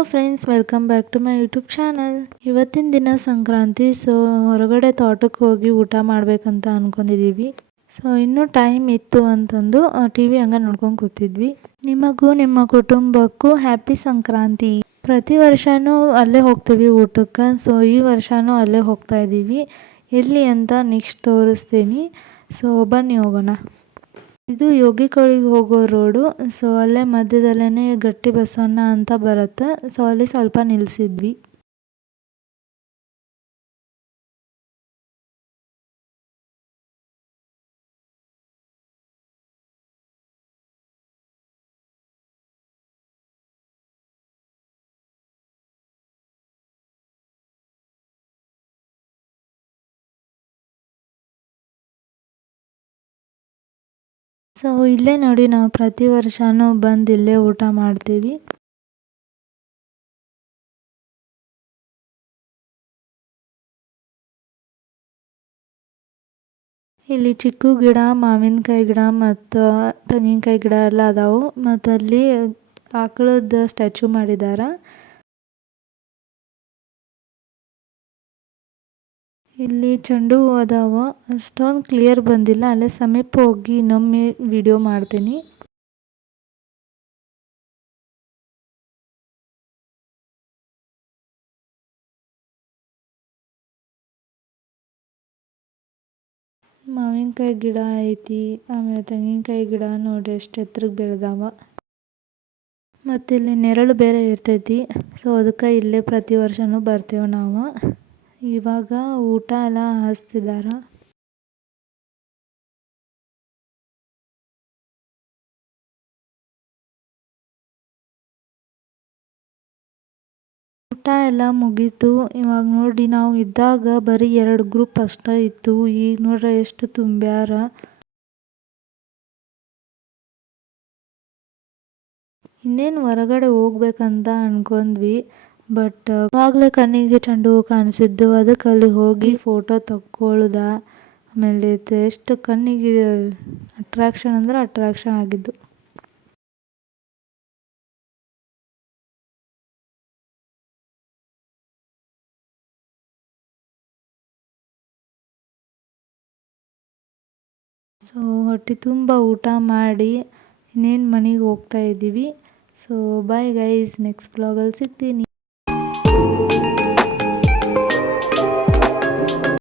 Hello friends, welcome back to my YouTube channel. ಇವತ್ತಿನ ದಿನ Sankranti. So ಹೊರಗಡೆ ತೋಟಕ್ಕೆ ಹೋಗಿ ಊಟ ಮಾಡ್ಬೇಕಂತ ಅನ್ಕೊಂಡಿದೀವಿ. ಸೊ ಇನ್ನೂ ಟೈಮ್ ಇತ್ತು ಅಂತಂದು ಟಿ ವಿ ಹಂಗೆ ನೋಡ್ಕೊಂಡು ಕೂತಿದ್ವಿ. ನಿಮಗೂ ನಿಮ್ಮ ಕುಟುಂಬಕ್ಕೂ ಹ್ಯಾಪಿ ಸಂಕ್ರಾಂತಿ. ಪ್ರತಿ ವರ್ಷವೂ ಅಲ್ಲೇ ಹೋಗ್ತೀವಿ ಊಟಕ್ಕೆ. ಸೊ ಈ ವರ್ಷವೂ ಅಲ್ಲೇ ಹೋಗ್ತಾ ಇದ್ದೀವಿ. ಎಲ್ಲಿ ಅಂತ ನೆಕ್ಸ್ಟ್ ತೋರಿಸ್ತೀನಿ. ಸೊ ಬನ್ನಿ ಹೋಗೋಣ. ಇದು ಯೋಗಿಗಳಿಗೆ ಹೋಗೋ ರೋಡು. ಸೊ ಅಲ್ಲೇ ಮಧ್ಯದಲ್ಲೇ ಗಟ್ಟಿ ಬಸವಣ್ಣ ಅಂತ ಬರುತ್ತೆ. ಸೊ ಅಲ್ಲಿ ಸ್ವಲ್ಪ ನಿಲ್ಲಿಸಿದ್ವಿ. ಸೊ ಇಲ್ಲೇ ನೋಡಿ, ನಾವು ಪ್ರತಿ ವರ್ಷವೂ ಬಂದು ಇಲ್ಲೇ ಊಟ ಮಾಡ್ತೀವಿ. ಇಲ್ಲಿ ಚಿಕ್ಕು ಗಿಡ, ಮಾವಿನಕಾಯಿ ಗಿಡ ಮತ್ತು ತೆಂಗಿನಕಾಯಿ ಗಿಡ ಎಲ್ಲ ಅದಾವು. ಮತ್ತು ಅಲ್ಲಿ ಆಕಳದ ಸ್ಟ್ಯಾಚು ಮಾಡಿದ್ದಾರೆ. ಇಲ್ಲಿ ಚೆಂಡು ಹೂವು ಅದಾವ. ಅಷ್ಟೊಂದು ಕ್ಲಿಯರ್ ಬಂದಿಲ್ಲ. ಅಲ್ಲೇ ಸಮೀಪ ಹೋಗಿ ಇನ್ನೊಮ್ಮೆ ವಿಡಿಯೋ ಮಾಡ್ತೀನಿ. ಮಾವಿನಕಾಯಿ ಗಿಡ ಐತಿ. ಆಮೇಲೆ ತೆಂಗಿನಕಾಯಿ ಗಿಡ ನೋಡಿ ಎಷ್ಟು ಎತ್ತರಕ್ಕೆ ಬೆಳೆದಾವ. ಮತ್ತು ಇಲ್ಲಿ ನೆರಳು ಬೇರೆ ಇರ್ತೈತಿ. ಸೊ ಅದಕ್ಕೆ ಇಲ್ಲೇ ಪ್ರತಿ ವರ್ಷವೂ ಬರ್ತೇವೆ ನಾವು. ಇವಾಗ ಊಟ ಎಲ್ಲ ಹಚ್ತಿದ್ದಾರೆ. ಊಟ ಎಲ್ಲ ಮುಗೀತು. ಇವಾಗ ನೋಡಿ, ನಾವು ಇದ್ದಾಗ ಬರೀ 2 ಗ್ರೂಪ್ ಅಷ್ಟೇ ಇತ್ತು. ಈಗ ನೋಡ್ರೆ ಎಷ್ಟು ತುಂಬ್ಯಾರ. ಇನ್ನೇನು ಹೊರಗಡೆ ಹೋಗ್ಬೇಕಂತ ಅನ್ಕೊಂಡ್ವಿ. ಬಟ್ ಆವಾಗಲೇ ಕಣ್ಣಿಗೆ ಚೆಂಡು ಹೂವು ಕಾಣಿಸಿದ್ದು. ಅದಕ್ಕೆ ಅಲ್ಲಿ ಹೋಗಿ ಫೋಟೋ ತಕ್ಕೊಳ್ಳೋದ. ಆಮೇಲೆ ಎಷ್ಟು ಕಣ್ಣಿಗೆ ಅಟ್ರಾಕ್ಷನ್ ಅಂದರೆ ಅಟ್ರಾಕ್ಷನ್ ಆಗಿದ್ದು. ಸೊ ಹೊಟ್ಟೆ ತುಂಬ ಊಟ ಮಾಡಿ ಇನ್ನೇನು ಮನೆಗೆ ಹೋಗ್ತಾ ಇದ್ದೀವಿ. ಸೊ ಬಾಯ್ ಗೈಸ್, ನೆಕ್ಸ್ಟ್ ಬ್ಲಾಗಲ್ಲಿ ಸಿಗ್ತೀನಿ.